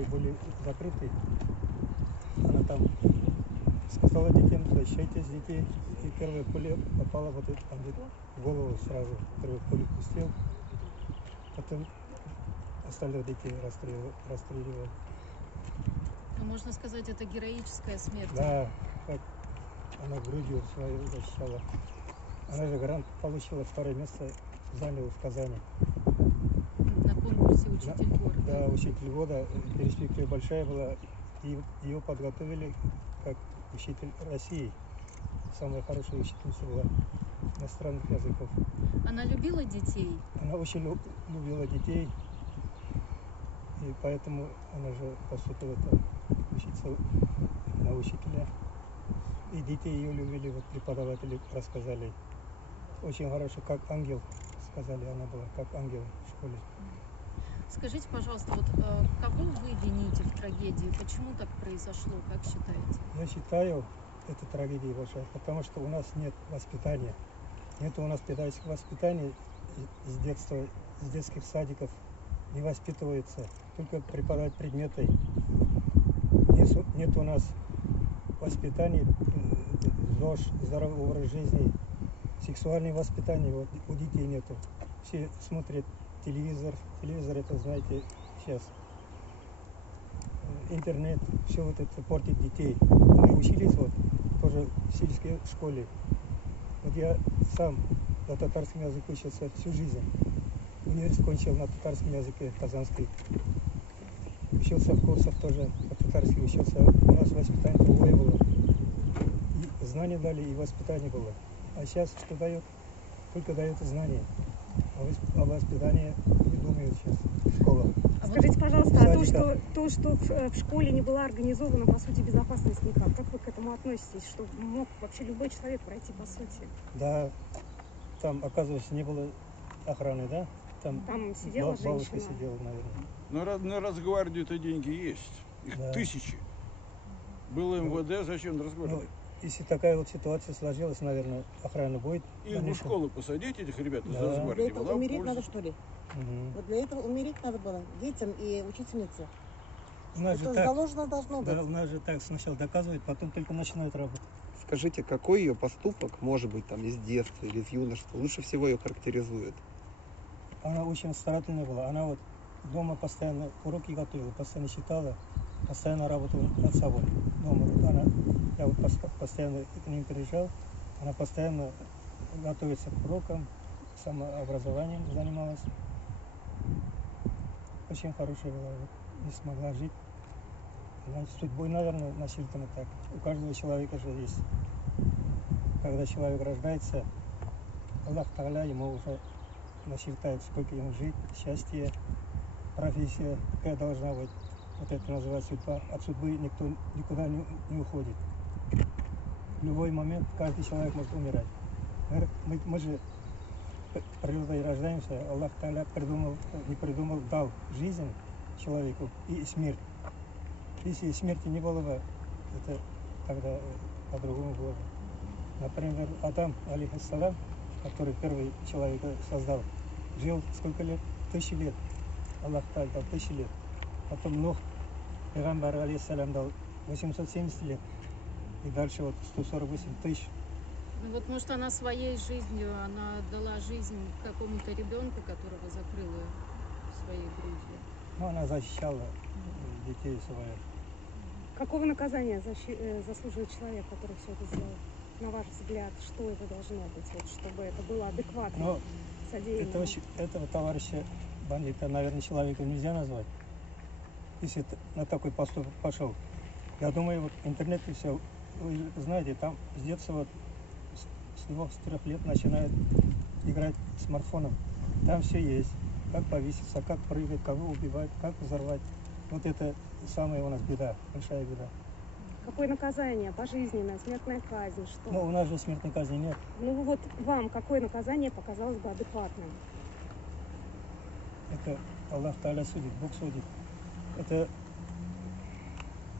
школы были закрыты. Она там сказала детям, защищайтесь детей. И первая пуля попала вот там в голову сразу. Первую пулю пустил. Потом остальных детей расстреливал. Ну, можно сказать, это героическая смерть. Да, как она грудью свою защищала. Она же грант получила, второе место заняла в Казани. На конкурсе «Учитель года». Да, учитель года. Перспектива большая была. И ее подготовили как учитель России. Самая хорошая учительница была иностранных языков. Она любила детей? Она очень любила детей. И поэтому она же поступила там учиться на учителя. И детей ее любили, вот преподаватели рассказали. Очень хорошо, как ангел, сказали, она была как ангел в школе. Скажите, пожалуйста, вот кого вы вините в трагедии? Почему так произошло, как считаете? Я считаю, это трагедия большая, потому что у нас нет воспитания. Нет у нас педагогического воспитания с детства, с детских садиков не воспитывается, только преподавать предметы. Нет у нас воспитания, ЗОЖ, здоровый образ жизни, сексуальное воспитание вот, у детей нету. Все смотрят телевизор, это, знаете, сейчас интернет, все вот это портит детей. Мы учились вот тоже в сельской школе. Вот я сам на татарском языке учился всю жизнь. Университет кончил на татарском языке, казанский. Учился в курсах тоже по-татарски учился. У нас воспитание другое было. И знания дали, и воспитание было. А сейчас что дает? Только дает знания. А воспитание не думают сейчас школа. Скажите, пожалуйста, то, что в школе не была организована, по сути, безопасность никак, как вы к этому относитесь? Что мог вообще любой человек пройти, по сути? Да, там, оказывается, не было охраны, да? Там сидела бабушка женщина. сидела, наверное. Но на Росгвардию-то деньги есть. Их Да. Тысячи. Было МВД, зачем на Росгвардию? Если такая вот ситуация сложилась, наверное, охрана будет. Их в школу посадить, этих ребят из Да. Росгвардии. Для этого была умереть польза. надо, что ли? Угу. Вот для этого умереть надо было детям и учительнице. У нас Это же так, заложено должно быть. да, у нас же так сначала доказывают, потом только начинают работать. Скажите, какой ее поступок, может быть, там из детства или в юношестве, лучше всего ее характеризует? Она очень старательная была. Она вот дома постоянно уроки готовила, постоянно читала, постоянно работала над собой. Дома я вот постоянно к ним приезжал, она постоянно готовится к урокам, самообразованием занималась. Очень хорошая была, вот, не смогла жить. Значит, судьбой, наверное, насильственно так. У каждого человека же есть. Когда человек рождается, Аллах Тааля ему уже насчитает, сколько ему жить, счастье, профессия, какая должна быть. Вот это называется судьба. От судьбы никто никуда не уходит. В любой момент каждый человек может умирать. Мы же природой рождаемся, Аллах Тааля не придумал, дал жизнь человеку и смерть. Если смерти не было бы, это тогда по-другому было бы. Например, Адам, алейхиссалам, который первый человека создал, жил сколько лет? 1000 лет. Аллах дал 1000 лет. Потом Нух, Пейгамбар, алейхиссалам, дал 870 лет. И дальше вот 148 тысяч. Ну вот, может, она своей жизнью, она дала жизнь какому-то ребенку, которого закрыла своей грудью. Ну, она защищала детей своих. Какого наказания заслуживает человек, который все это сделал? На ваш взгляд, что это должно быть, вот, чтобы это было адекватно содеянно? Этого товарища бандита, наверное, человеком нельзя назвать, если на такой поступок пошел. Я думаю, вот интернет и все, вы знаете, там с детства вот с 3 лет начинают играть смартфоном. Там все есть. Как повеситься, как прыгать, кого убивать, как взорвать. Вот это самая у нас беда, большая беда. Какое наказание? Пожизненное, смертная казнь, что? Ну, у нас же смертной казни нет. Ну вот вам какое наказание показалось бы адекватным? Это Аллах Тааля судит, Бог судит. Это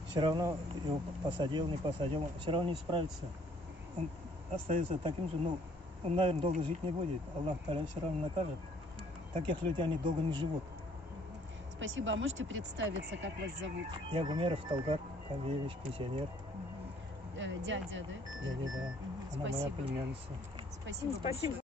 все равно его посадил, не посадил, он все равно не справится. Он остается таким же, ну, он, наверное, долго жить не будет. Аллах Тааля все равно накажет. Таких людей, они долго не живут. Спасибо. А можете представиться, как вас зовут? Я Гумеров Талгар Калиевич, пенсионер. Дядя, да? Дядя, да. Мгм. Она моя Спасибо. племянница. Спасибо. Спасибо. большое.